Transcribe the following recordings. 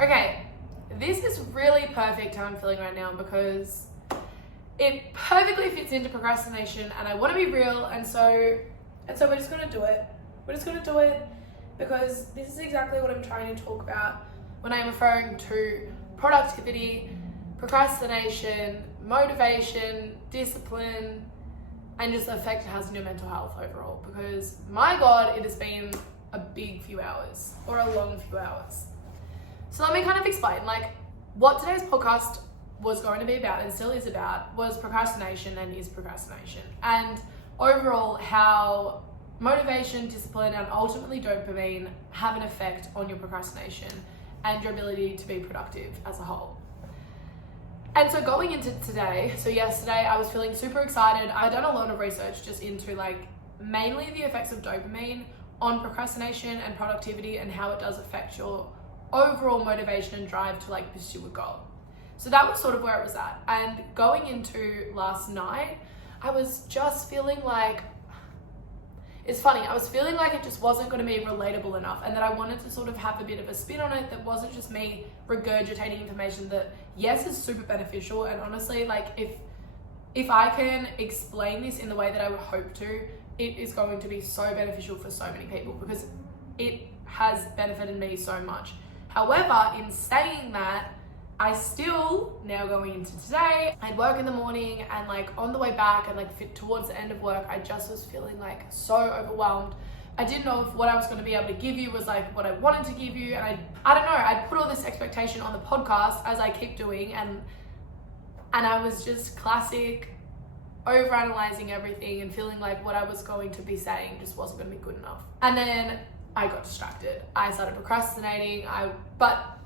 Okay, this is really perfect how I'm feeling right now because it perfectly fits into procrastination and I want to be real, and so we're just going to do it. We're just going to do it because this is exactly what I'm trying to talk about when I'm referring to productivity, procrastination, motivation, discipline, and just the effect it has on your mental health overall. Because my God, it has been a big few hours or a long few hours. So let me kind of explain, like, what today's podcast was going to be about and still is about was procrastination and is procrastination. And overall, how motivation, discipline, and ultimately dopamine have an effect on your procrastination and your ability to be productive as a whole. And so going into today, so yesterday I was feeling super excited. I'd done a lot of research just into like mainly the effects of dopamine on procrastination and productivity and how it does affect your overall motivation and drive to like pursue a goal. So that was sort of where it was at. And going into last night, I was just feeling like, it's funny, I was feeling like it just wasn't going to be relatable enough and that I wanted to sort of have a bit of a spin on it that wasn't just me regurgitating information that, yes, is super beneficial. And honestly, like if I can explain this in the way that I would hope to, it is going to be so beneficial for so many people because it has benefited me so much. However, in saying that, I still, now going into today, I'd work in the morning and like on the way back and like towards the end of work, I just was feeling like so overwhelmed. I didn't know if what I was going to be able to give you was like what I wanted to give you. And I don't know, I'd put all this expectation on the podcast as I keep doing. And I was just classic overanalyzing everything and feeling like what I was going to be saying just wasn't going to be good enough. And then I got distracted. I started procrastinating. But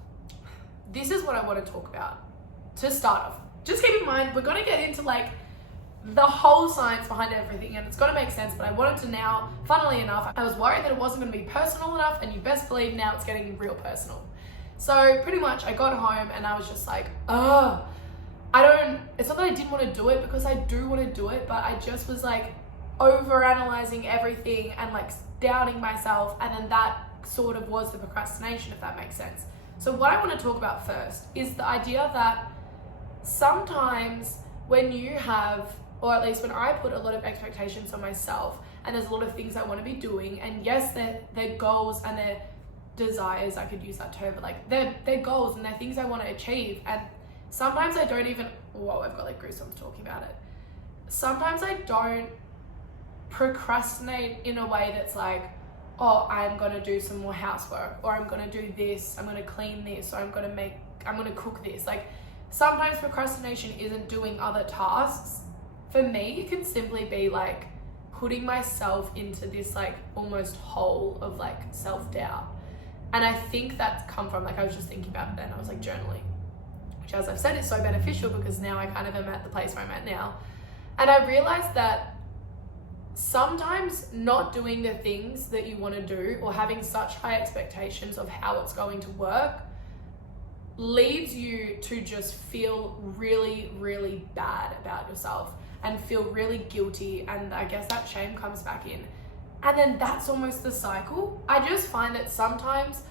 this is what I want to talk about to start off. Just keep in mind, we're going to get into like the whole science behind everything and it's going to make sense, but I wanted to now, funnily enough, I was worried that it wasn't going to be personal enough, and you best believe now it's getting real personal. So pretty much I got home and I was just like, it's not that I didn't want to do it because I do want to do it, but I just was like overanalyzing everything and like doubting myself, and then that sort of was the procrastination, if that makes sense. So what I want to talk about first is the idea that sometimes when you have, or at least when I put a lot of expectations on myself and there's a lot of things I want to be doing, and yes, they're goals and they're desires, I could use that term, but like they're goals and they're things I want to achieve, and sometimes I don't even, I've got like goosebumps talking about it. Sometimes I don't procrastinate in a way that's like, I'm going to do some more housework, or I'm going to do this, I'm going to clean this, or I'm going to cook this. Like sometimes procrastination isn't doing other tasks. For me, it can simply be like putting myself into this like almost hole of like self-doubt. And I think that's come from, like I was just thinking about it then, I was like journaling, which as I've said is so beneficial because now I kind of am at the place where I'm at now. And I realized that sometimes not doing the things that you want to do or having such high expectations of how it's going to work leads you to just feel really, really bad about yourself and feel really guilty. And I guess that shame comes back in. And then that's almost the cycle. I just find that sometimes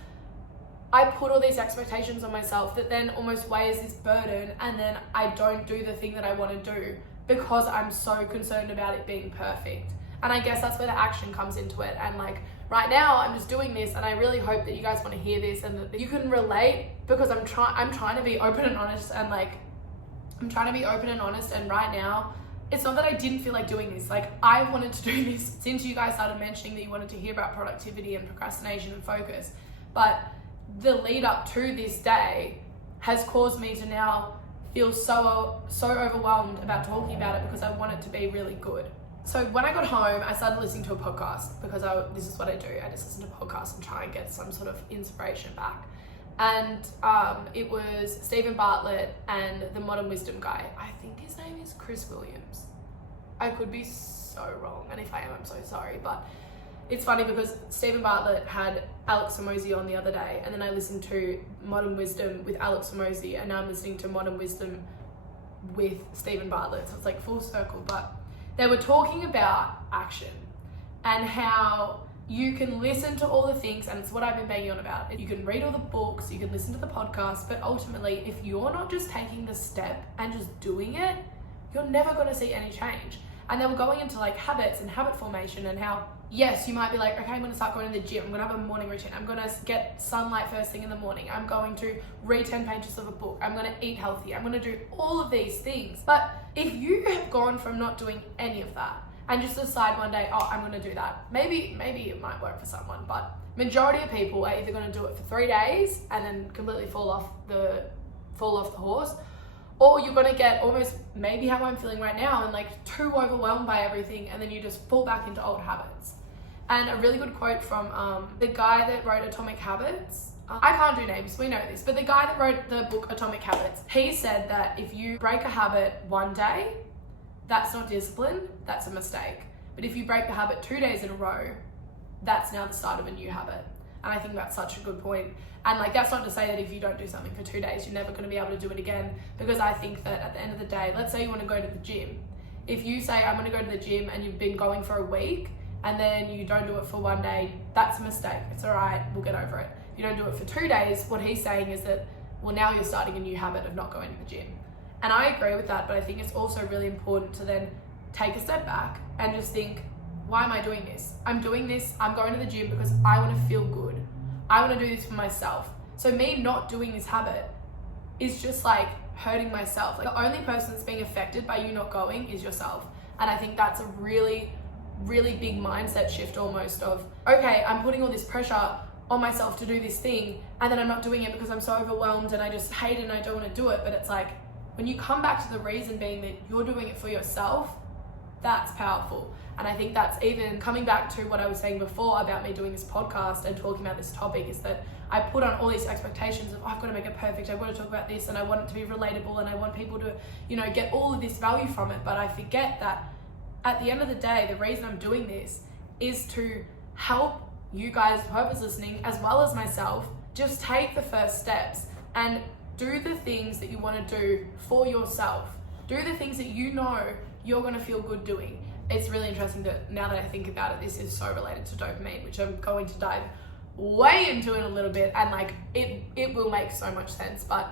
I put all these expectations on myself that then almost weigh as this burden, and then I don't do the thing that I want to do because I'm so concerned about it being perfect. And I guess that's where the action comes into it. And like right now I'm just doing this, and I really hope that you guys want to hear this and that you can relate, because I'm trying to be open and honest, and like I'm trying to be open and honest. And right now it's not that I didn't feel like doing this. Like I wanted to do this since you guys started mentioning that you wanted to hear about productivity and procrastination and focus. But the lead up to this day has caused me to now feel so overwhelmed about talking about it because I want it to be really good. So when I got home, I started listening to a podcast because this is what I do. I just listen to podcasts and try and get some sort of inspiration back. And it was Stephen Bartlett and the Modern Wisdom guy. I think his name is Chris Williams. I could be so wrong, and if I am, I'm so sorry. But it's funny because Stephen Bartlett had Alex Hormozi on the other day, and then I listened to Modern Wisdom with Alex Hormozi, and now I'm listening to Modern Wisdom with Stephen Bartlett. So it's like full circle. But they were talking about action and how you can listen to all the things, and it's what I've been banging on about. You can read all the books, you can listen to the podcast, but ultimately, if you're not just taking the step and just doing it, you're never going to see any change. And then we're going into like habits and habit formation, and how, yes, you might be like, okay, I'm going to start going to the gym. I'm going to have a morning routine. I'm going to get sunlight first thing in the morning. I'm going to read 10 pages of a book. I'm going to eat healthy. I'm going to do all of these things. But if you have gone from not doing any of that and just decide one day, oh, I'm going to do that, maybe it might work for someone, but majority of people are either going to do it for 3 days and then completely fall off the horse, or you're going to get almost maybe how I'm feeling right now and like too overwhelmed by everything, and then you just fall back into old habits. And a really good quote from the guy that wrote Atomic Habits, I can't do names, we know this, but the guy that wrote the book Atomic Habits, he said that if you break a habit one day, that's not discipline, that's a mistake. But if you break the habit 2 days in a row, that's now the start of a new habit. And I think that's such a good point. And like, that's not to say that if you don't do something for 2 days, you're never going to be able to do it again. Because I think that at the end of the day, let's say you want to go to the gym. If you say, I'm going to go to the gym, and you've been going for a week, and then you don't do it for 1 day, that's a mistake. It's all right, we'll get over it. If you don't do it for 2 days, what he's saying is that, well, now you're starting a new habit of not going to the gym. And I agree with that, but I think it's also really important to then take a step back and just think, why am I doing this? I'm doing this, I'm going to the gym because I want to feel good. I want to do this for myself. So me not doing this habit is just like hurting myself. Like, the only person that's being affected by you not going is yourself. And I think that's a really, really big mindset shift almost of, okay, I'm putting all this pressure on myself to do this thing, and then I'm not doing it because I'm so overwhelmed and I just hate it and I don't want to do it. But it's like, when you come back to the reason being that you're doing it for yourself, that's powerful. And I think that's even coming back to what I was saying before about me doing this podcast and talking about this topic, is that I put on all these expectations of, oh, I've got to make it perfect, I've got to talk about this, and I want it to be relatable, and I want people to, get all of this value from it. But I forget that at the end of the day, the reason I'm doing this is to help you guys, whoever's listening, as well as myself, just take the first steps and do the things that you want to do for yourself. Do the things that you know you're going to feel good doing. It's really interesting that now that I think about it, this is so related to dopamine, which I'm going to dive way into in a little bit, and like it will make so much sense. But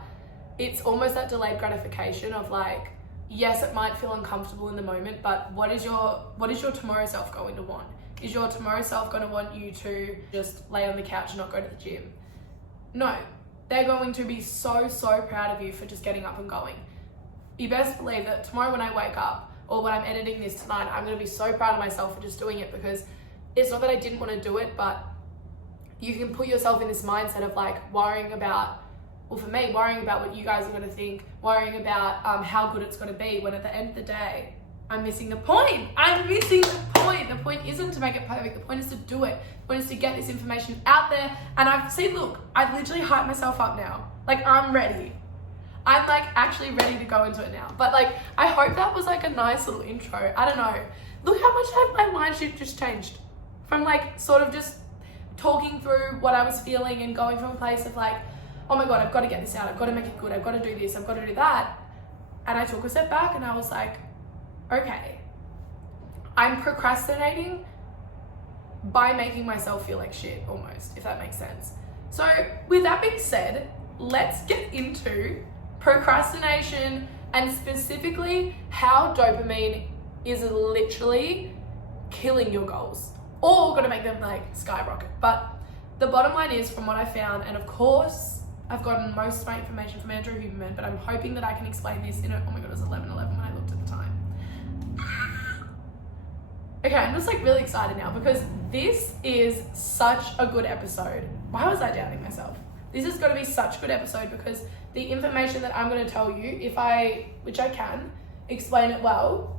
it's almost that delayed gratification of like, yes, it might feel uncomfortable in the moment, but what is your tomorrow self going to want? Is your tomorrow self going to want you to just lay on the couch and not go to the gym? No, they're going to be so proud of you for just getting up and going. You best believe that tomorrow when I wake up, or when I'm editing this tonight, I'm going to be so proud of myself for just doing it, because it's not that I didn't want to do it, but you can put yourself in this mindset of like worrying about what you guys are going to think, worrying about how good it's going to be, when at the end of the day, I'm missing the point. The point isn't to make it perfect. The point is to do it. The point is to get this information out there. And I've literally hyped myself up now. Like, I'm ready. I'm like actually ready to go into it now. But like, I hope that was like a nice little intro. I don't know. Look how much my mind shift just changed from like sort of just talking through what I was feeling and going from a place of like, oh my God, I've got to get this out. I've got to make it good. I've got to do this. I've got to do that. And I took a step back and I was like, okay, I'm procrastinating by making myself feel like shit almost, if that makes sense. So with that being said, let's get into procrastination, and specifically how dopamine is literally killing your goals, or going to make them like skyrocket. But the bottom line is, from what I found, and of course I've gotten most of my information from Andrew Huberman, but I'm hoping that I can explain this in oh my God, it was 11:11 when I looked at the time. Okay, I'm just like really excited now, because this is such a good episode. Why was I doubting myself? This is going to be such a good episode, because the information that I'm going to tell you, which I can, explain it well,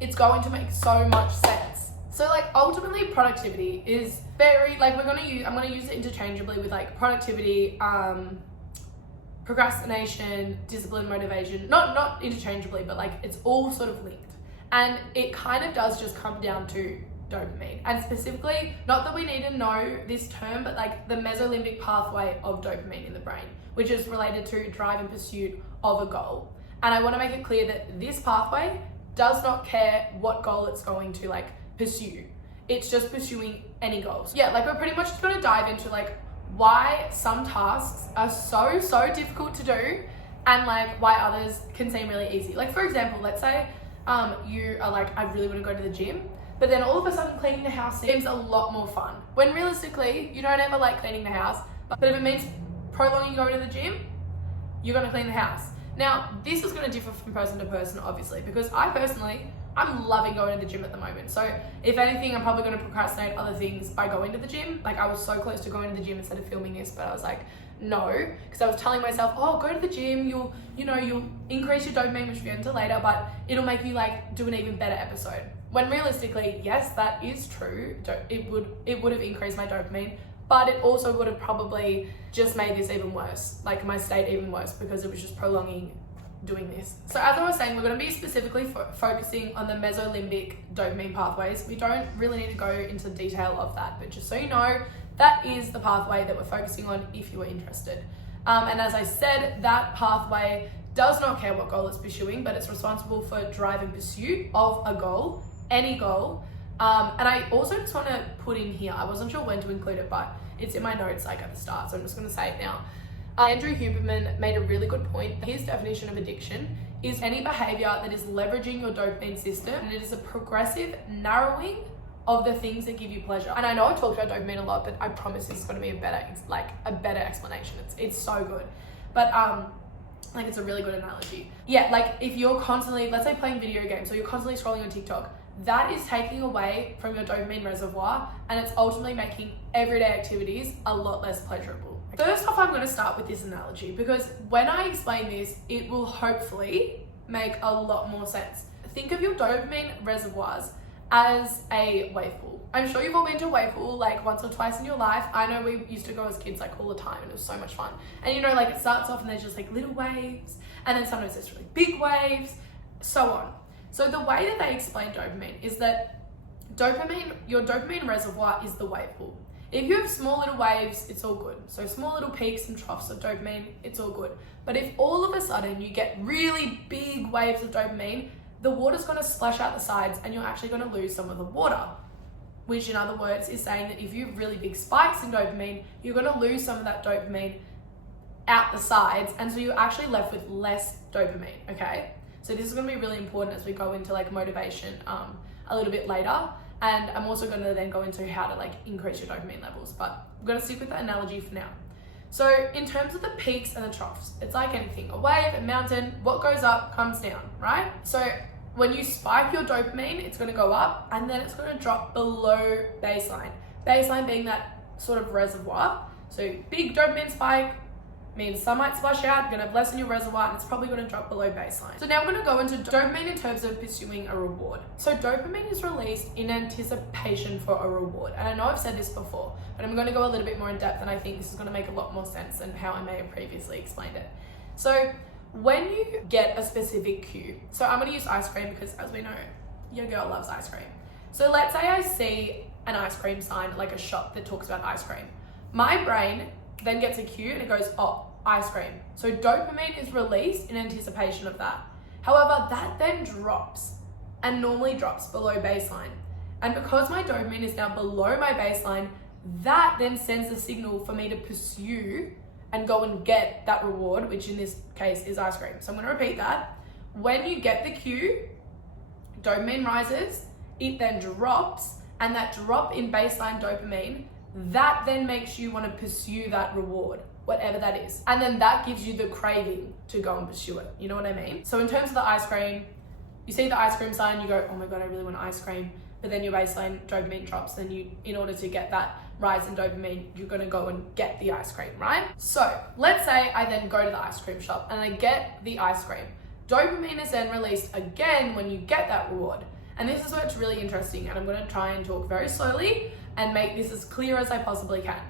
it's going to make so much sense. So like, ultimately productivity is very, like, I'm going to use it interchangeably with like productivity, procrastination, discipline, motivation, not interchangeably, but like it's all sort of linked. And it kind of does just come down to dopamine, and specifically, not that we need to know this term, but like the mesolimbic pathway of dopamine in the brain, which is related to drive and pursuit of a goal. And I want to make it clear that this pathway does not care what goal it's going to like pursue. it's just pursuing any goals. Yeah, like we're pretty much just gonna dive into like why some tasks are so difficult to do and like why others can seem really easy. Like for example, let's say you are like, I really want to go to the gym, but then all of a sudden cleaning the house seems a lot more fun. When realistically, you don't ever like cleaning the house, but if it means prolonging going to the gym, you're gonna clean the house. Now, this is gonna differ from person to person, obviously, because I'm loving going to the gym at the moment. So if anything, I'm probably gonna procrastinate other things by going to the gym. Like I was so close to going to the gym instead of filming this, but I was like, no, because I was telling myself, oh, go to the gym, you'll increase your dopamine, which we'll get into later, but it'll make you like do an even better episode. When realistically, yes, that is true. It would have increased my dopamine, but it also would have probably just made this even worse, like my state even worse, because it was just prolonging doing this. So as I was saying, we're going to be specifically focusing on the mesolimbic dopamine pathways. We don't really need to go into detail of that, but just so you know, that is the pathway that we're focusing on if you are interested. And as I said, that pathway does not care what goal it's pursuing, but it's responsible for drive and pursuit of a goal, any goal. And I also just want to put in here, I wasn't sure when to include it, but it's in my notes like at the start, so I'm just going to say it now. Andrew Huberman made a really good point. His definition of addiction is any behavior that is leveraging your dopamine system, and it is a progressive narrowing of the things that give you pleasure. And I know I talked about dopamine a lot, but I promise this is going to be a better explanation. It's so good. But like it's a really good analogy. Yeah, like if you're constantly, let's say playing video games, or you're constantly scrolling on TikTok, that is taking away from your dopamine reservoir, and it's ultimately making everyday activities a lot less pleasurable. First off, I'm going to start with this analogy because when I explain this, it will hopefully make a lot more sense. Think of your dopamine reservoirs as a wave pool. I'm sure you've all been to a wave pool like once or twice in your life. I know we used to go as kids like all the time, and it was so much fun. And you know, like it starts off and there's just like little waves, and then sometimes there's really big waves, so on. So the way that they explain dopamine is that your dopamine reservoir is the wave pool. If you have small little waves, it's all good. So small little peaks and troughs of dopamine, it's all good. But if all of a sudden you get really big waves of dopamine, the water's going to splash out the sides and you're actually going to lose some of the water. Which in other words is saying that if you have really big spikes in dopamine, you're going to lose some of that dopamine out the sides, and so you're actually left with less dopamine, okay? So this is going to be really important as we go into like motivation a little bit later. And I'm also going to then go into how to like increase your dopamine levels, but I'm going to stick with the analogy for now. So in terms of the peaks and the troughs, it's like anything, a wave, a mountain, what goes up comes down, right? So when you spike your dopamine, it's going to go up and then it's going to drop below baseline. Baseline being that sort of reservoir. So big dopamine spike means some might splash out, you're going to have less in your reservoir, and it's probably going to drop below baseline. So now we're going to go into dopamine in terms of pursuing a reward. So dopamine is released in anticipation for a reward. And I know I've said this before, but I'm going to go a little bit more in depth, and I think this is going to make a lot more sense than how I may have previously explained it. So when you get a specific cue, so I'm going to use ice cream because as we know, your girl loves ice cream. So let's say I see an ice cream sign, like a shop that talks about ice cream. My brain then gets a cue and it goes, oh, ice cream. So dopamine is released in anticipation of that. However, that then drops and normally drops below baseline. And because my dopamine is now below my baseline, that then sends the signal for me to pursue and go and get that reward, which in this case is ice cream. So I'm going to repeat that. When you get the cue, dopamine rises, it then drops, and that drop in baseline dopamine, that then makes you want to pursue that reward, whatever that is. And then that gives you the craving to go and pursue it. You know what I mean? So in terms of the ice cream, you see the ice cream sign, you go, oh my God, I really want ice cream. But then your baseline dopamine drops. Then you, in order to get that rise in dopamine, you're going to go and get the ice cream, right? So let's say I then go to the ice cream shop and I get the ice cream. Dopamine is then released again when you get that reward. And this is where it's really interesting. And I'm going to try and talk very slowly and make this as clear as I possibly can.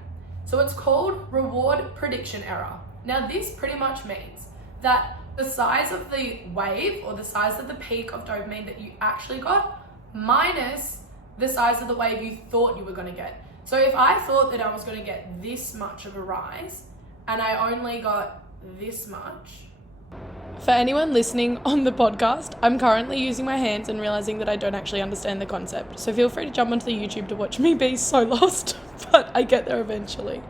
So it's called reward prediction error. Now this pretty much means that the size of the wave or the size of the peak of dopamine that you actually got minus the size of the wave you thought you were going to get. So if I thought that I was going to get this much of a rise and I only got this much, For anyone listening on the podcast, I'm currently using my hands and realizing that I don't actually understand the concept. So feel free to jump onto the YouTube to watch me be so lost, but I get there eventually.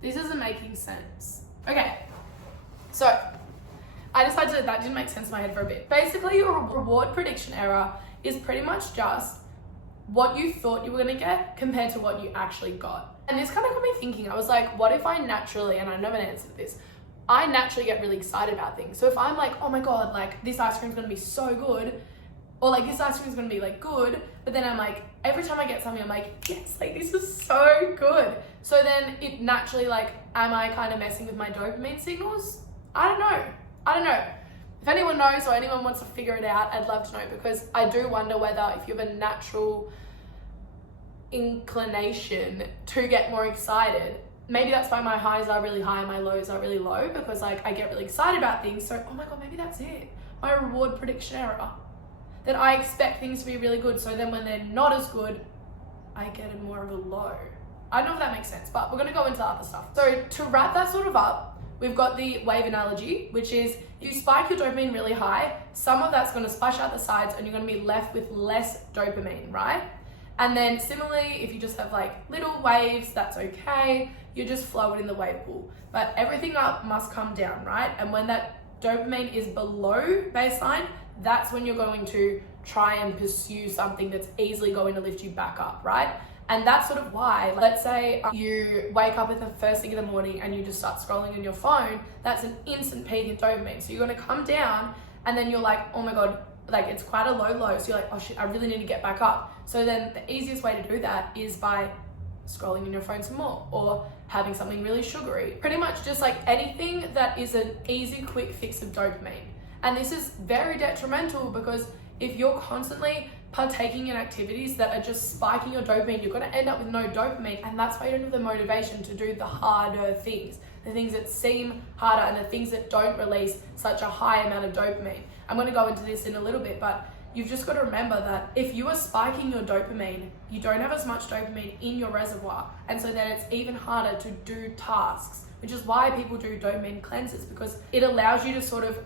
This isn't making sense. Okay, so I decided that didn't make sense in my head for a bit. Basically, your reward prediction error is pretty much just what you thought you were gonna get compared to what you actually got. And this kind of got me thinking. I was like, what if I naturally, and I know an answer to this, I naturally get really excited about things. So if I'm like, oh my God, like this ice cream's gonna be so good, or like this ice cream's gonna be like good, but then I'm like, every time I get something, I'm like, yes, like this is so good. So then it naturally like, am I kind of messing with my dopamine signals? I don't know. If anyone knows or anyone wants to figure it out, I'd love to know, because I do wonder whether if you have a natural inclination to get more excited, maybe that's why my highs are really high and my lows are really low, because like I get really excited about things. So, oh my God, maybe that's it. My reward prediction error. That I expect things to be really good. So then when they're not as good, I get a more of a low. I don't know if that makes sense, but we're going to go into other stuff. So to wrap that sort of up, we've got the wave analogy, which is you spike your dopamine really high, some of that's going to splash out the sides and you're going to be left with less dopamine, right? And then similarly, if you just have like little waves, that's okay. You just flow it in the wave pool. But everything up must come down, right? And when that dopamine is below baseline, that's when you're going to try and pursue something that's easily going to lift you back up, right? And that's sort of why, let's say you wake up at the first thing in the morning and you just start scrolling on your phone, that's an instant peak in dopamine. So you're going to come down and then you're like, oh my God, like it's quite a low. So you're like, oh shit, I really need to get back up. So then the easiest way to do that is by scrolling on your phone some more, or having something really sugary. Pretty much just like anything that is an easy, quick fix of dopamine. And this is very detrimental, because if you're constantly partaking in activities that are just spiking your dopamine, you're going to end up with no dopamine. And that's why you don't have the motivation to do the harder things, the things that seem harder and the things that don't release such a high amount of dopamine. I'm going to go into this in a little bit, but you've just got to remember that if you are spiking your dopamine, you don't have as much dopamine in your reservoir. And so then it's even harder to do tasks, which is why people do dopamine cleanses, because it allows you to sort of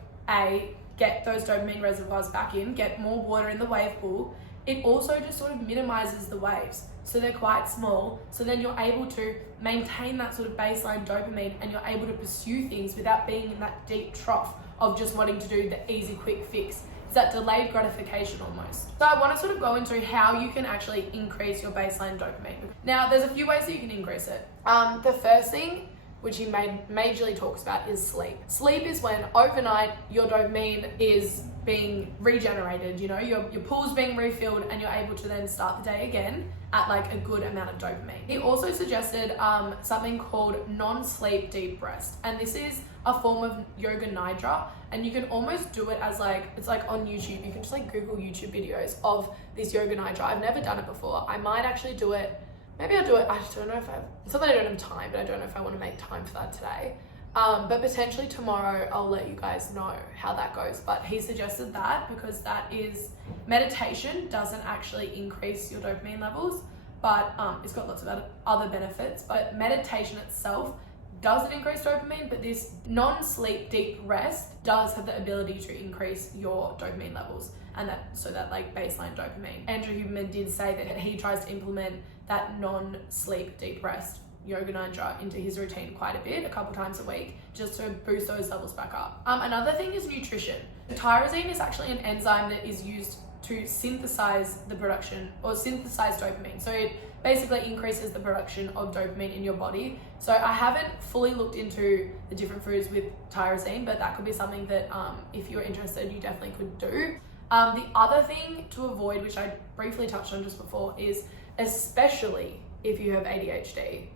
get those dopamine reservoirs back in, get more water in the wave pool. It also just sort of minimizes the waves. So they're quite small. So then you're able to maintain that sort of baseline dopamine, and you're able to pursue things without being in that deep trough of just wanting to do the easy, quick fix. It's that delayed gratification almost. So I want to sort of go into how you can actually increase your baseline dopamine. Now, there's a few ways that you can increase it. The first thing, which he majorly talks about, is sleep. Sleep is when overnight your dopamine is being regenerated, you know, your pool's being refilled, and you're able to then start the day again at like a good amount of dopamine. He also suggested something called non-sleep deep rest, and this is a form of yoga nidra, and you can almost do it as like, it's like on YouTube. You can just like Google YouTube videos of this yoga nidra. I've never done it before. I might actually do it. Maybe I'll do it. I just don't know if it's not that I don't have time, but I don't know if I want to make time for that today. But potentially tomorrow I'll let you guys know how that goes. But he suggested that because that is, meditation doesn't actually increase your dopamine levels, but it's got lots of other benefits. But meditation itself doesn't increase dopamine, but this non-sleep deep rest does have the ability to increase your dopamine levels, and that like baseline dopamine. Andrew Huberman did say that he tries to implement that non-sleep deep rest yoga nidra into his routine quite a bit, a couple times a week, just to boost those levels back up. Another thing is nutrition. Tyrosine is actually an enzyme that is used to synthesize dopamine. So it basically increases the production of dopamine in your body. So I haven't fully looked into the different foods with tyrosine, but that could be something that if you're interested, you definitely could do. The other thing to avoid, which I briefly touched on just before, is especially if you have ADHD.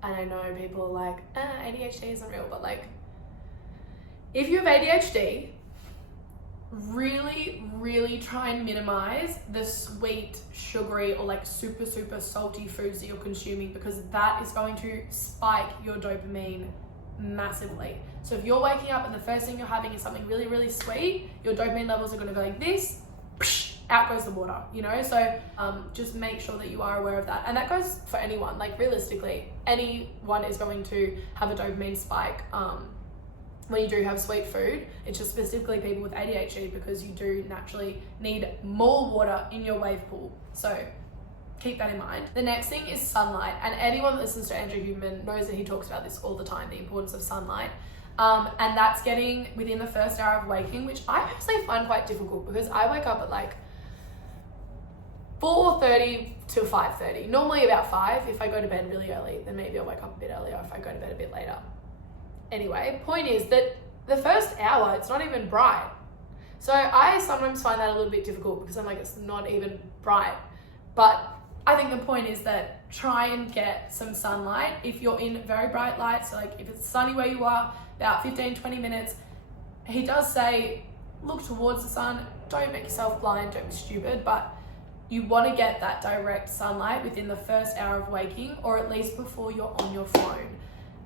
And I know people are like, ADHD isn't real, but like, if you have ADHD, really, really try and minimize the sweet, sugary, or like super, super salty foods that you're consuming, because that is going to spike your dopamine massively. So if you're waking up and the first thing you're having is something really, really sweet, your dopamine levels are going to go like this, out goes the water, you know? So just make sure that you are aware of that. And that goes for anyone. Like realistically, anyone is going to have a dopamine spike when you do have sweet food. It's just specifically people with ADHD, because you do naturally need more water in your wave pool. So keep that in mind. The next thing is sunlight. And anyone that listens to Andrew Huberman knows that he talks about this all the time, the importance of sunlight. And that's getting within the first hour of waking, which I personally find quite difficult, because I wake up at like 4:30 to 5:30, normally about 5. If I go to bed really early, then maybe I'll wake up a bit earlier if I go to bed a bit later. Anyway, point is that the first hour, it's not even bright. So I sometimes find that a little bit difficult, because I'm like, it's not even bright. But I think the point is that try and get some sunlight. If you're in very bright light, so like if it's sunny where you are, about 15-20 minutes, he does say, look towards the sun, don't make yourself blind, don't be stupid, but you want to get that direct sunlight within the first hour of waking, or at least before you're on your phone.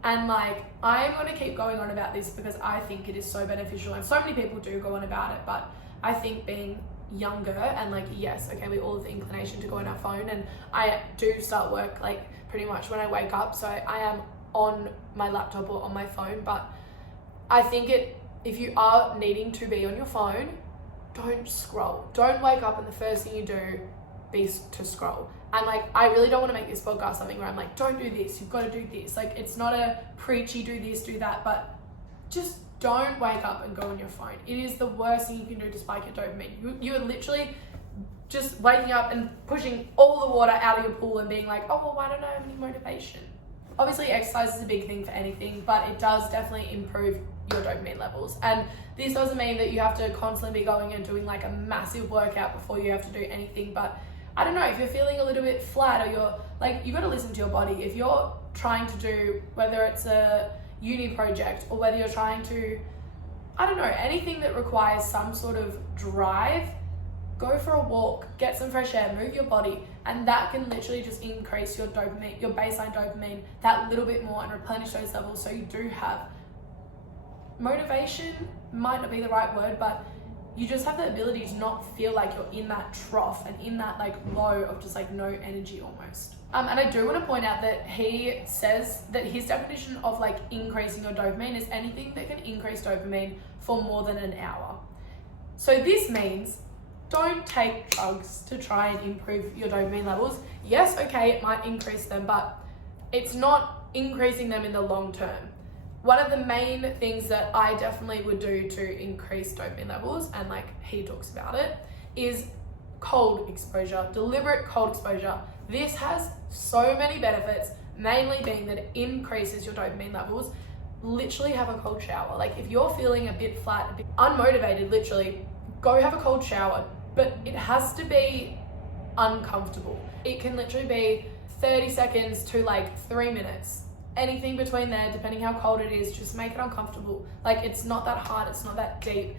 And like, I'm going to keep going on about this because I think it is so beneficial, and so many people do go on about it, but I think being younger and like, yes, okay, we all have the inclination to go on our phone, and I do start work like pretty much when I wake up, so I am on my laptop or on my phone. But I think if you are needing to be on your phone, don't scroll. Don't wake up and the first thing you do be to scroll. And like, I really don't want to make this podcast something where I'm like, don't do this, you've got to do this. Like, it's not a preachy do this, do that, but just don't wake up and go on your phone. It is the worst thing you can do to spike your dopamine. You are literally just waking up and pushing all the water out of your pool and being like, oh, well, I don't have any motivation. Obviously, exercise is a big thing for anything, but it does definitely improve your dopamine levels. And this doesn't mean that you have to constantly be going and doing like a massive workout before you have to do anything, but I don't know, if you're feeling a little bit flat, or you're like, you got to listen to your body. If you're trying to do, whether it's a uni project or whether you're trying to, I don't know, anything that requires some sort of drive, go for a walk, get some fresh air, move your body, and that can literally just increase your dopamine, your baseline dopamine, that little bit more, and replenish those levels so you do have motivation. Might not be the right word, but you just have the ability to not feel like you're in that trough and in that like low of just like no energy almost. And I do want to point out that he says that his definition of like increasing your dopamine is anything that can increase dopamine for more than an hour. So this means don't take drugs to try and improve your dopamine levels. Yes, okay, it might increase them, but it's not increasing them in the long term. One of the main things that I definitely would do to increase dopamine levels, and like he talks about it, is cold exposure, deliberate cold exposure. This has so many benefits, mainly being that it increases your dopamine levels. Literally have a cold shower. Like if you're feeling a bit flat, a bit unmotivated, literally go have a cold shower, but it has to be uncomfortable. It can literally be 30 seconds to like 3 minutes. Anything between there, depending how cold it is, just make it uncomfortable. Like it's not that hard, it's not that deep.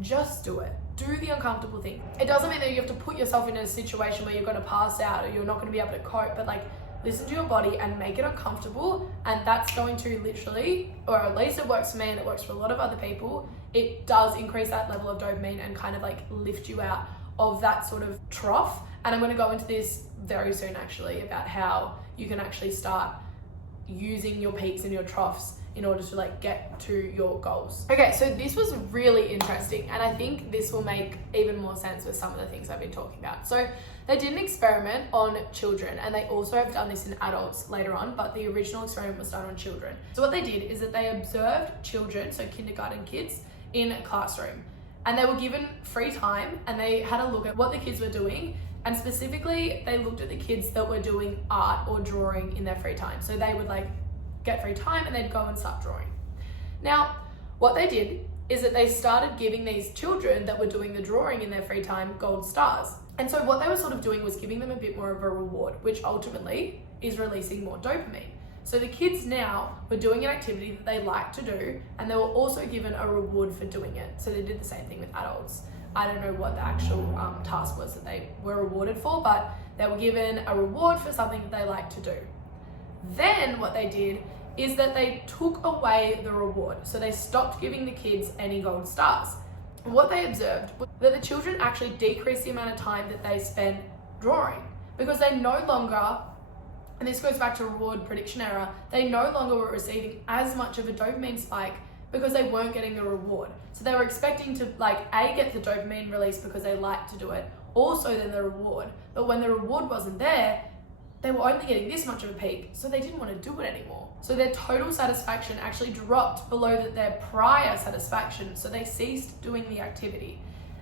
Just do it. Do the uncomfortable thing. It doesn't mean that you have to put yourself in a situation where you're going to pass out or you're not going to be able to cope, but like listen to your body and make it uncomfortable, and that's going to literally, or at least it works for me and it works for a lot of other people, it does increase that level of dopamine and kind of like lift you out of that sort of trough. And I'm going to go into this very soon actually about how you can actually start using your peaks and your troughs in order to like get to your goals. Okay, so this was really interesting, and I think this will make even more sense with some of the things I've been talking about. So they did an experiment on children, and they also have done this in adults later on, but the original experiment was done on children. So what they did is that they observed children, so kindergarten kids, in a classroom, and they were given free time, and they had a look at what the kids were doing. And specifically, they looked at the kids that were doing art or drawing in their free time. So they would like get free time and they'd go and start drawing. Now, what they did is that they started giving these children that were doing the drawing in their free time gold stars. And so what they were sort of doing was giving them a bit more of a reward, which ultimately is releasing more dopamine. So the kids now were doing an activity that they liked to do, and they were also given a reward for doing it. So they did the same thing with adults. I don't know what the actual task was that they were rewarded for, but they were given a reward for something that they liked to do. Then what they did is that they took away the reward. So they stopped giving the kids any gold stars. And what they observed was that the children actually decreased the amount of time that they spent drawing, because they no longer, and this goes back to reward prediction error, they no longer were receiving as much of a dopamine spike because they weren't getting the reward. So they were expecting to like A, get the dopamine release because they liked to do it, also then the reward. But when the reward wasn't there, they were only getting this much of a peak, so they didn't want to do it anymore. So their total satisfaction actually dropped below their prior satisfaction, so they ceased doing the activity.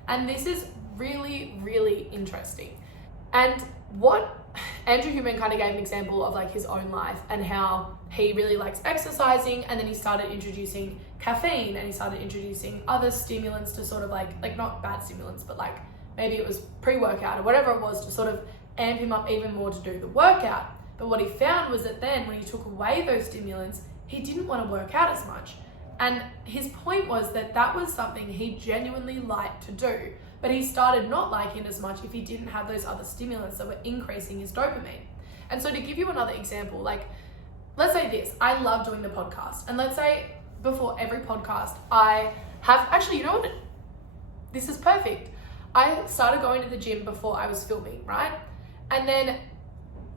And this is really, really interesting. And what Andrew Huberman kind of gave an example of like his own life and how he really likes exercising, and then he started introducing caffeine and he started introducing other stimulants to sort of like not bad stimulants, but like maybe it was pre-workout or whatever it was to sort of amp him up even more to do the workout. But what he found was that then when he took away those stimulants, he didn't want to work out as much. And his point was that that was something he genuinely liked to do, but he started not liking it as much if he didn't have those other stimulants that were increasing his dopamine. And so to give you another example, like let's say this, I love doing the podcast. And let's say before every podcast, I have, actually, you know what? This is perfect. I started going to the gym before I was filming, right? And then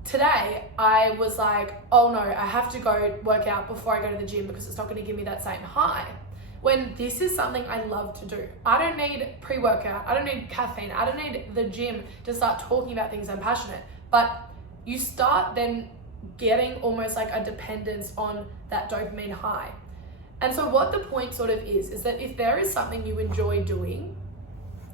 today I was like, oh no, I have to go work out before I go to the gym because it's not going to give me that same high. When this is something I love to do. I don't need pre-workout, I don't need caffeine, I don't need the gym to start talking about things I'm passionate. But you start then getting almost like a dependence on that dopamine high. And so what the point sort of is that if there is something you enjoy doing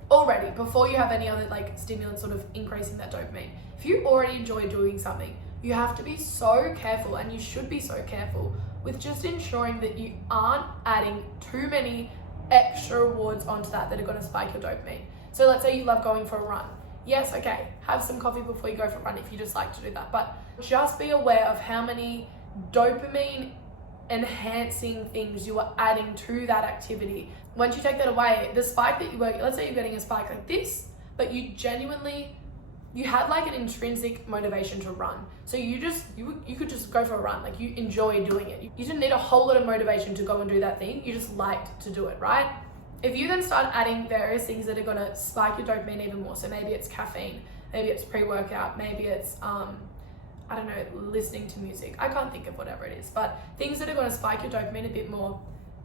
already, before you have any other like stimulants sort of increasing that dopamine, if you already enjoy doing something, you have to be so careful, and you should be so careful with just ensuring that you aren't adding too many extra rewards onto that are going to spike your dopamine. So let's say you love going for a run. Yes, okay, have some coffee before you go for a run if you just like to do that. But just be aware of how many dopamine enhancing things you are adding to that activity. Once you take that away, the spike that you were, let's say you're getting a spike like this, but you genuinely, you had like an intrinsic motivation to run. So you could just go for a run, like you enjoy doing it. You didn't need a whole lot of motivation to go and do that thing. You just liked to do it, right? If you then start adding various things that are gonna spike your dopamine even more, so maybe it's caffeine, maybe it's pre-workout, maybe it's, I don't know, listening to music. I can't think of whatever it is, but things that are gonna spike your dopamine a bit more.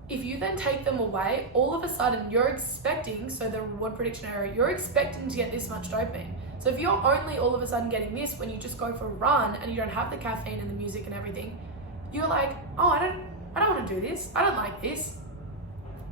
If you then take them away, all of a sudden you're expecting, so the reward prediction error, you're expecting to get this much dopamine. So if you're only all of a sudden getting this when you just go for a run and you don't have the caffeine and the music and everything, you're like, oh, I don't want to do this. I don't like this.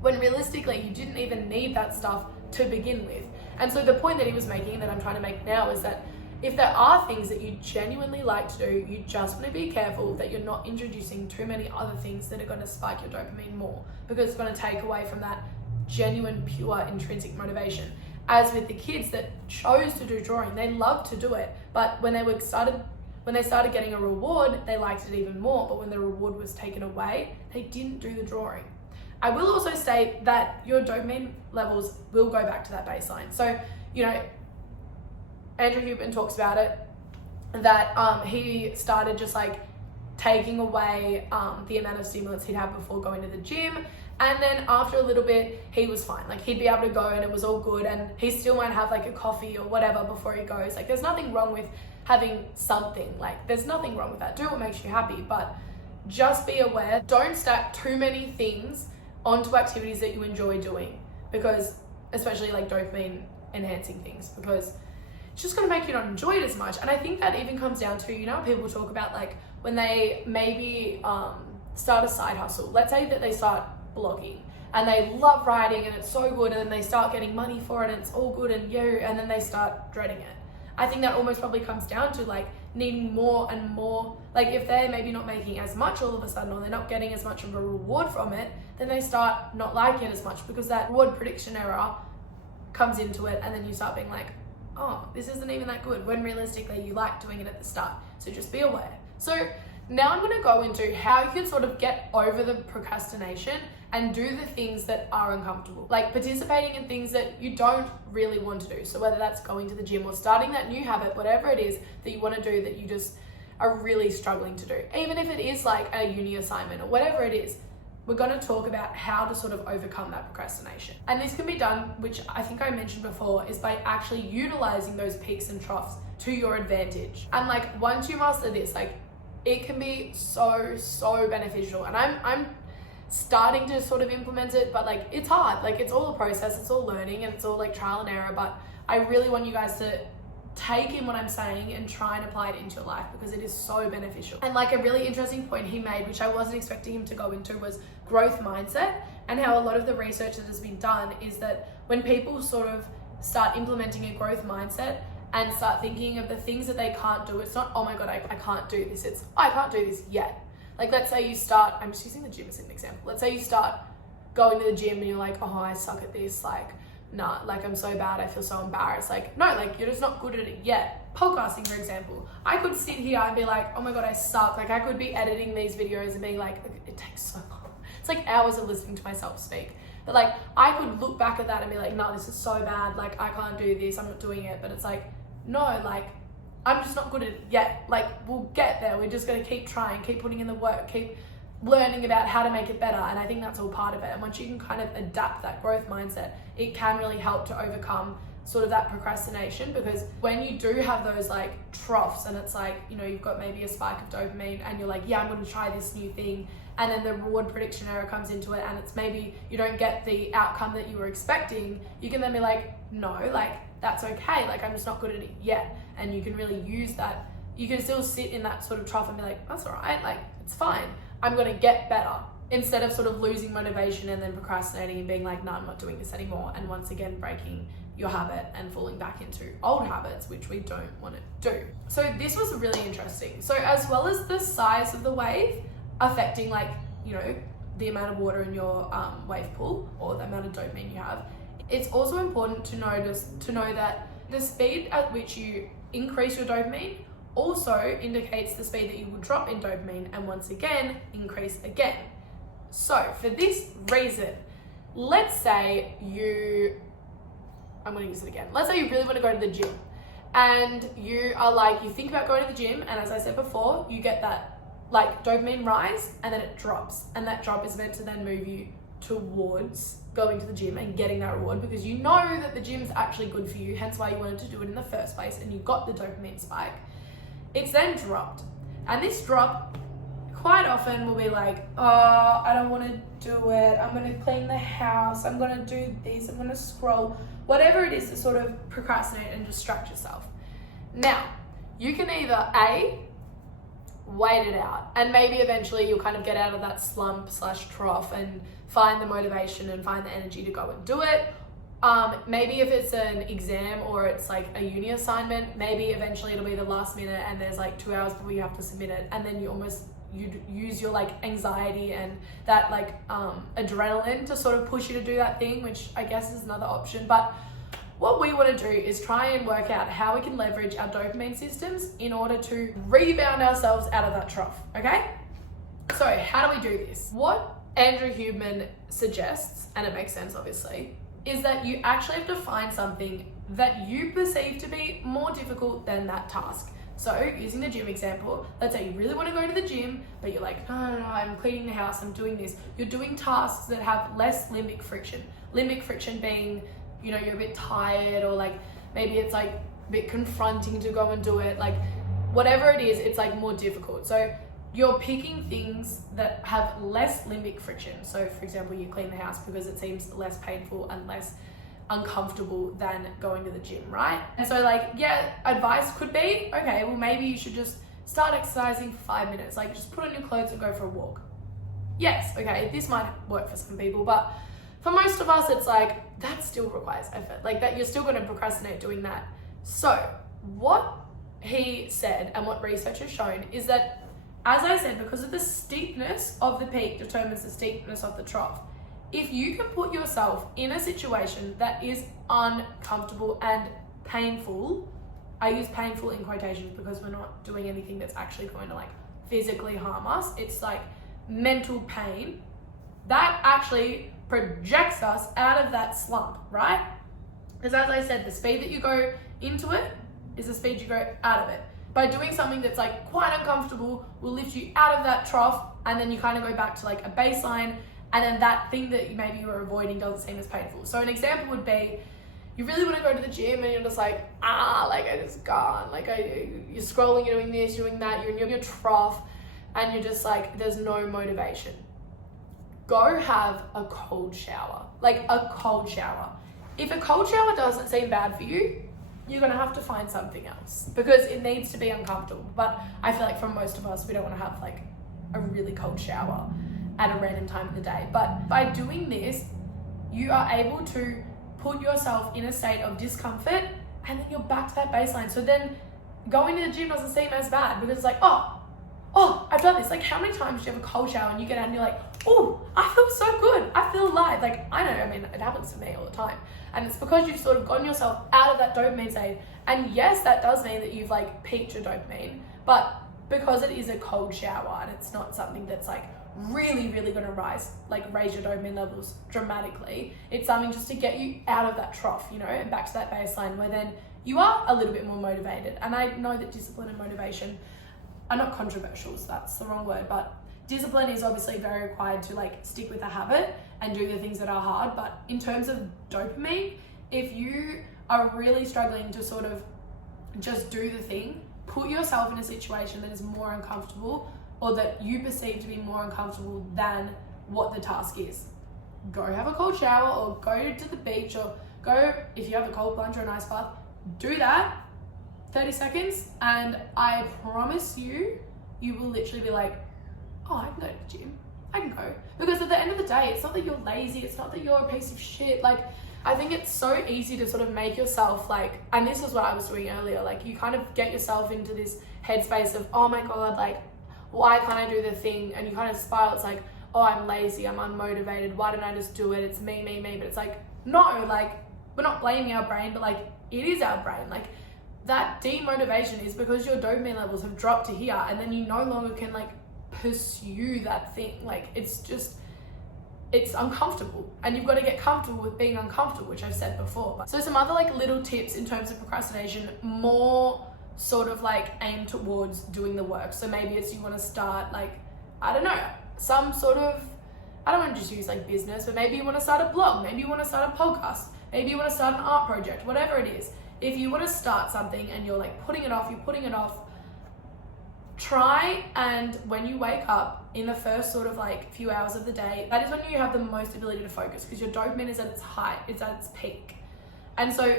When realistically, you didn't even need that stuff to begin with. And so the point that he was making, that I'm trying to make now, is that if there are things that you genuinely like to do, you just want to be careful that you're not introducing too many other things that are going to spike your dopamine more, because it's going to take away from that genuine, pure, intrinsic motivation. As with the kids that chose to do drawing, they loved to do it, but when they started getting a reward, they liked it even more. But when the reward was taken away, they didn't do the drawing. I will also say that your dopamine levels will go back to that baseline. So, you know, Andrew Huberman talks about it, that he started just like taking away the amount of stimulants he'd have before going to the gym. And then after a little bit, he was fine. Like he'd be able to go and it was all good, and he still might have like a coffee or whatever before he goes. Like there's nothing wrong with having something, like there's nothing wrong with that. Do what makes you happy, but just be aware. Don't stack too many things onto activities that you enjoy doing, because especially like dopamine enhancing things, because it's just going to make you not enjoy it as much. And I think that even comes down to, you know, people talk about like when they maybe start a side hustle. Let's say that they start blogging and they love writing and it's so good, and then they start getting money for it and it's all good and and then they start dreading it. I think that almost probably comes down to like needing more and more. Like if they're maybe not making as much all of a sudden, or they're not getting as much of a reward from it, then they start not liking it as much, because that reward prediction error comes into it, and then you start being like, oh, this isn't even that good, when realistically you like doing it at the start. So just be aware. So now I'm going to go into how you can sort of get over the procrastination and do the things that are uncomfortable, like participating in things that you don't really want to do. So whether that's going to the gym or starting that new habit, whatever it is that you want to do that you just are really struggling to do, even if it is like a uni assignment or whatever it is, we're going to talk about how to sort of overcome that procrastination. And this can be done, which I think I mentioned before, is by actually utilizing those peaks and troughs to your advantage. And like once you master this, like it can be so beneficial. And I'm starting to sort of implement it, but like it's hard. Like it's all a process, it's all learning, and it's all like trial and error. But I really want you guys to take in what I'm saying and try and apply it into your life, because it is so beneficial. And like a really interesting point he made, which I wasn't expecting him to go into, was growth mindset, and how a lot of the research that has been done is that when people sort of start implementing a growth mindset and start thinking of the things that they can't do, it's not, oh my God, I can't do this. It's, I can't do this yet. Like, let's say you start, I'm just using the gym as an example. Let's say you start going to the gym and you're like, oh, I suck at this. Like, nah, like I'm so bad. I feel so embarrassed. Like, no, like you're just not good at it yet. Podcasting, for example. I could sit here and be like, oh my God, I suck. Like I could be editing these videos and being like, it takes so long. It's like hours of listening to myself speak. But like, I could look back at that and be like, no, this is so bad. Like, I can't do this. I'm not doing it. But it's like, no, like, I'm just not good at it yet. Like, we'll get there. We're just going to keep trying, keep putting in the work, keep learning about how to make it better. And I think that's all part of it. And once you can kind of adapt that growth mindset, it can really help to overcome sort of that procrastination. Because when you do have those like troughs and it's like, you know, you've got maybe a spike of dopamine and you're like, yeah, I'm going to try this new thing. And then the reward prediction error comes into it and it's maybe you don't get the outcome that you were expecting. You can then be like, no, like that's okay. Like I'm just not good at it yet. And you can really use that. You can still sit in that sort of trough and be like, that's all right. Like it's fine. I'm going to get better, instead of sort of losing motivation and then procrastinating and being like, no, I'm not doing this anymore. And once again, breaking your habit and falling back into old habits, which we don't want to do. So this was really interesting. So as well as the size of the wave affecting like, you know, the amount of water in your wave pool or the amount of dopamine you have, it's also important to know that the speed at which you increase your dopamine also indicates the speed that you will drop in dopamine and once again increase again. So for this reason, let's say I'm going to use it again. Let's say you really want to go to the gym and you are like, you think about going to the gym, and as I said before, you get that like dopamine rise and then it drops, and that drop is meant to then move you towards going to the gym and getting that reward, because you know that the gym's actually good for you, hence why you wanted to do it in the first place, and you got the dopamine spike. It's then dropped, and this drop quite often will be like, oh, I don't want to do it, I'm going to clean the house, I'm going to do this, I'm going to scroll, whatever it is to sort of procrastinate and distract yourself. Now, you can either A, wait it out, and maybe eventually you'll kind of get out of that slump / trough and find the motivation and find the energy to go and do it. Maybe if it's an exam or it's like a uni assignment, maybe eventually it'll be the last minute and there's like 2 hours before you have to submit it, and then you'd use your like anxiety and that like adrenaline to sort of push you to do that thing, which I guess is another option. But what we want to do is try and work out how we can leverage our dopamine systems in order to rebound ourselves out of that trough, okay? So how do we do this? What Andrew Huberman suggests, and it makes sense obviously, is that you actually have to find something that you perceive to be more difficult than that task. So using the gym example, let's say you really want to go to the gym, but you're like, no, I'm cleaning the house, I'm doing this. You're doing tasks that have less limbic friction. Limbic friction being, you know, you're a bit tired, or like maybe it's like a bit confronting to go and do it. Like whatever it is, it's like more difficult. So you're picking things that have less limbic friction. So for example, you clean the house because it seems less painful and less uncomfortable than going to the gym, right? And so like, yeah, advice could be, okay, well maybe you should just start exercising for 5 minutes. Like just put on your clothes and go for a walk. Yes, okay, this might work for some people, but for most of us, it's like, that still requires effort. Like that, you're still gonna procrastinate doing that. So what he said and what research has shown is that, as I said, because of the steepness of the peak determines the steepness of the trough. If you can put yourself in a situation that is uncomfortable and painful, I use painful in quotations because we're not doing anything that's actually going to like physically harm us. It's like mental pain that actually projects us out of that slump, right? Because as I said, the speed that you go into it is the speed you go out of it. By doing something that's like quite uncomfortable will lift you out of that trough, and then you kind of go back to like a baseline, and then that thing that maybe you were avoiding doesn't seem as painful. So an example would be, you really want to go to the gym and you're just like, like I just can't. Like you're scrolling, you're doing this, you're doing that, you're in your trough, and you're just like, there's no motivation. go have a cold shower. Like a cold shower. If a cold shower doesn't seem bad for you, you're gonna have to find something else because it needs to be uncomfortable. But I feel like for most of us, we don't wanna have like a really cold shower at a random time of the day. But by doing this, you are able to put yourself in a state of discomfort and then you're back to that baseline. So then going to the gym doesn't seem as bad because it's like, oh, I've done this. Like how many times do you have a cold shower and you get out and you're like, oh, I feel so good. I feel alive. Like I know, I mean, it happens to me all the time. And it's because you've sort of gotten yourself out of that dopamine state. And yes, that does mean that you've like peaked your dopamine, but because it is a cold shower and it's not something that's like really, really gonna raise your dopamine levels dramatically. It's something just to get you out of that trough, you know, and back to that baseline where then you are a little bit more motivated. And I know that discipline and motivation are not controversial, so that's the wrong word, but discipline is obviously very required to like stick with a habit and do the things that are hard. But in terms of dopamine, if you are really struggling to sort of just do the thing, put yourself in a situation that is more uncomfortable or that you perceive to be more uncomfortable than what the task is. Go have a cold shower or go to the beach or go, if you have a cold plunge or an ice bath, do that 30 seconds and I promise you, you will literally be like, oh, I can go to the gym. I can go. Because at the end of the day, it's not that you're lazy. It's not that you're a piece of shit. Like, I think it's so easy to sort of make yourself like, and this is what I was doing earlier, like you kind of get yourself into this headspace of, oh my God, like, why can't I do the thing? And you kind of spiral. It's like, oh, I'm lazy. I'm unmotivated. Why don't I just do it? It's me. But it's like, no, like, we're not blaming our brain, but like, it is our brain. Like, that demotivation is because your dopamine levels have dropped to here and then you no longer can like pursue that thing. Like it's uncomfortable and you've got to get comfortable with being uncomfortable, which I've said before. So some other like little tips in terms of procrastination, more sort of like aimed towards doing the work. So maybe it's you want to start like, I don't know, some sort of, I don't want to just use like business, but maybe you want to start a blog, maybe you want to start a podcast, maybe you want to start an art project, whatever it is. If you want to start something and you're like putting it off, try and when you wake up in the first sort of like few hours of the day, that is when you have the most ability to focus because your dopamine is at its height, it's at its peak. And so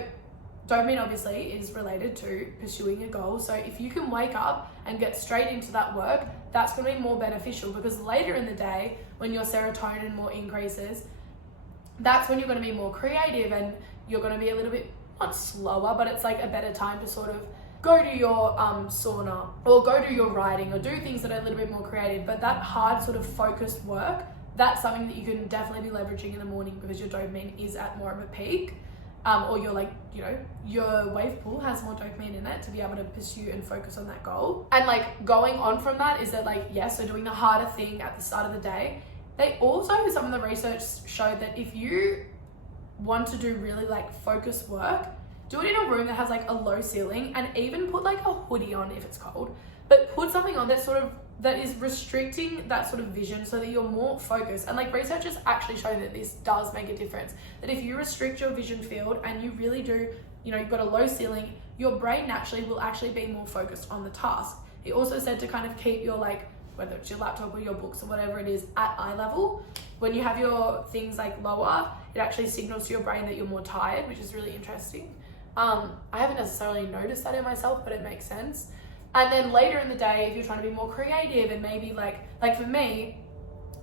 dopamine obviously is related to pursuing a goal. So if you can wake up and get straight into that work, that's going to be more beneficial because later in the day when your serotonin more increases, that's when you're going to be more creative and you're going to be a little bit not slower, but it's like a better time to sort of go to your sauna or go do your writing or do things that are a little bit more creative. But that hard sort of focused work, that's something that you can definitely be leveraging in the morning because your dopamine is at more of a peak, or you're like, you know, your wave pool has more dopamine in it to be able to pursue and focus on that goal. And like going on from that is that like, yes, so doing the harder thing at the start of the day. They also, some of the research showed that if you want to do really like focused work, do it in a room that has like a low ceiling and even put like a hoodie on if it's cold, but put something on that is restricting that sort of vision so that you're more focused. And like researchers actually show that this does make a difference, that if you restrict your vision field and you really do, you know, you've got a low ceiling, your brain naturally will actually be more focused on the task. It also said to kind of keep your like, whether it's your laptop or your books or whatever it is at eye level. When you have your things like lower, it actually signals to your brain that you're more tired, which is really interesting. I haven't necessarily noticed that in myself, but it makes sense. And then later in the day, if you're trying to be more creative and maybe like for me,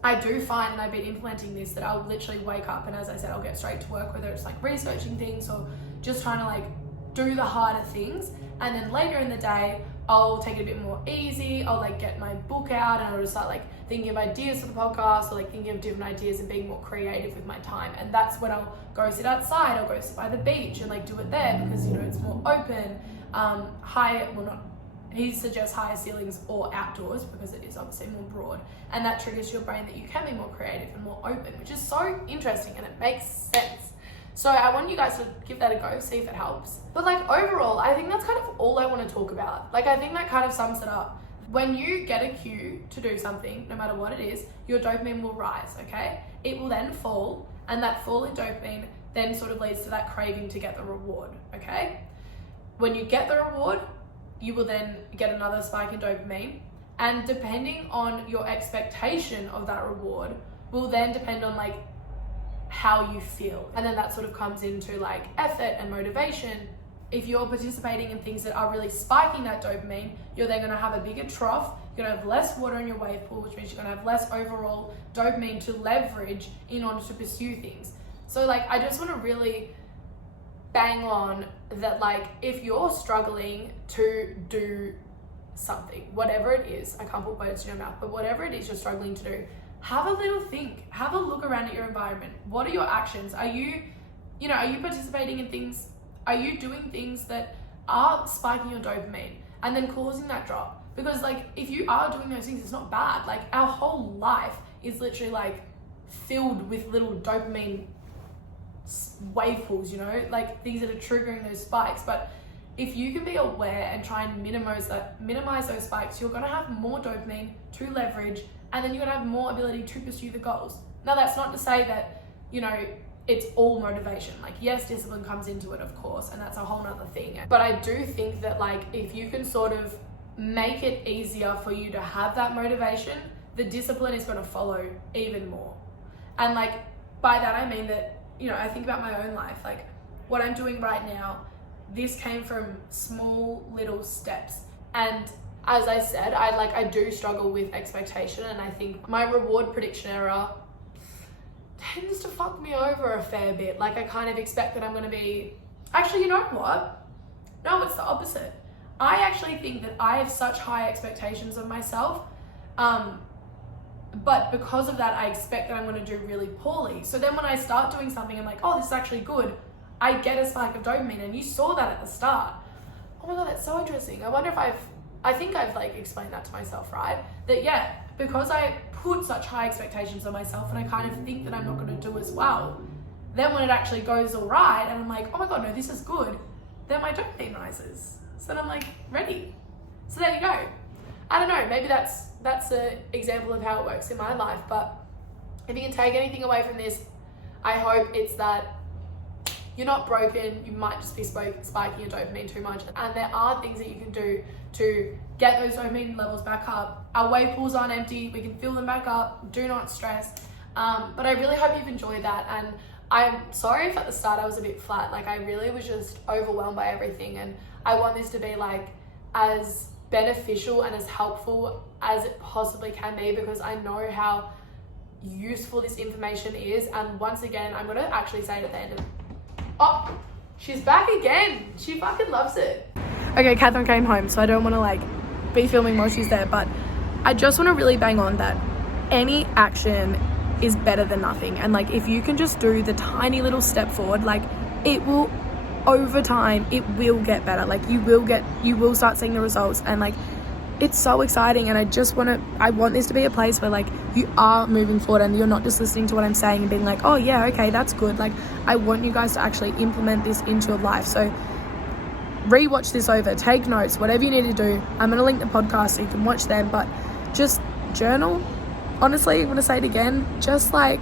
I do find, and I've been implementing this, that I'll literally wake up and as I said, I'll get straight to work, whether it's like researching things or just trying to like do the harder things. And then later in the day, I'll take it a bit more easy. I'll like get my book out and I'll just start like thinking of ideas for the podcast or like thinking of different ideas and being more creative with my time. And that's when I'll go sit outside, I'll go sit by the beach and like do it there because, you know, it's more open. He suggests higher ceilings or outdoors because it is obviously more broad. And that triggers your brain that you can be more creative and more open, which is so interesting and it makes sense. So I want you guys to give that a go, see if it helps. But like overall, I think that's kind of all I want to talk about. Like I think that kind of sums it up. When you get a cue to do something, no matter what it is, your dopamine will rise, okay? It will then fall, and that fall in dopamine then sort of leads to that craving to get the reward, okay? When you get the reward, you will then get another spike in dopamine, and depending on your expectation of that reward will then depend on like how you feel. And then that sort of comes into like effort and motivation. If you're participating in things that are really spiking that dopamine, you're then going to have a bigger trough. You're going to have less water in your wave pool, which means you're going to have less overall dopamine to leverage in order to pursue things. So like, I just want to really bang on that, like, if you're struggling to do something, whatever it is, I can't put words in your mouth, but whatever it is you're struggling to do, have a little think, have a look around at your environment. What are your actions? Are you participating in things? Are you doing things that are spiking your dopamine and then causing that drop? Because like, if you are doing those things, it's not bad. Like, our whole life is literally like filled with little dopamine wave pools, you know, like things that are triggering those spikes. But if you can be aware and try and minimize those spikes, you're gonna have more dopamine to leverage, and then you're gonna have more ability to pursue the goals. Now, that's not to say that, you know, it's all motivation. Like, yes, discipline comes into it, of course, and that's a whole nother thing. But I do think that like, if you can sort of make it easier for you to have that motivation, the discipline is going to follow even more. And like, by that I mean that, you know, I think about my own life, like what I'm doing right now, this came from small little steps. And as I said, I do struggle with expectation, and I think my reward prediction error tends to fuck me over a fair bit. Like, I kind of expect that I'm going to be, actually, you know what? No, it's the opposite. I actually think that I have such high expectations of myself, but because of that, I expect that I'm going to do really poorly. So then when I start doing something, I'm like, oh, this is actually good, I get a spike of dopamine. And you saw that at the start. Oh my God, that's so interesting. I wonder if I think I've like explained that to myself, right? That yeah, because I put such high expectations on myself and I kind of think that I'm not going to do as well, then when it actually goes all right and I'm like, oh my God, no, this is good, then my dopamine rises. So then I'm like, ready. So there you go. I don't know, maybe that's an example of how it works in my life. But if you can take anything away from this, I hope it's that you're not broken. You might just be spiking your dopamine too much. And there are things that you can do to get those dopamine levels back up. Our wave pools aren't empty. We can fill them back up. Do not stress. But I really hope you've enjoyed that. And I'm sorry if at the start I was a bit flat. Like, I really was just overwhelmed by everything. And I want this to be like as beneficial and as helpful as it possibly can be, because I know how useful this information is. And once again, I'm going to actually say it at the end of Oh, she's back again. She fucking loves it. Okay, Catherine came home, so I don't want to like be filming while she's there, but I just want to really bang on that any action is better than nothing. And like, if you can just do the tiny little step forward, like it will, over time, it will get better. Like you will start seeing the results, and like, it's so exciting. And I want this to be a place where like you are moving forward and you're not just listening to what I'm saying and being like, oh yeah, okay, that's good. Like, I want you guys to actually implement this into your life. So rewatch this over, take notes, whatever you need to do. I'm going to link the podcast so you can watch them, but just journal. Honestly, I'm going to say it again, just like,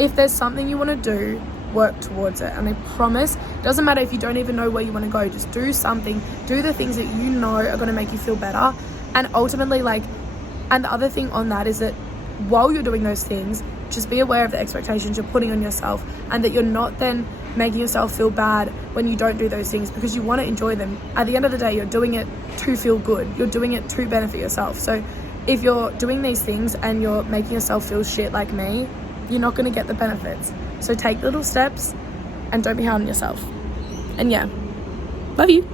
if there's something you want to do, work towards it. And I promise, it doesn't matter if you don't even know where you want to go, just do something, do the things that you know are going to make you feel better. And ultimately, like, and the other thing on that is that while you're doing those things, just be aware of the expectations you're putting on yourself, and that you're not then making yourself feel bad when you don't do those things, because you want to enjoy them. At the end of the day, you're doing it to feel good. You're doing it to benefit yourself. So if you're doing these things and you're making yourself feel shit like me, you're not going to get the benefits. So take little steps and don't be hard on yourself. And yeah, love you.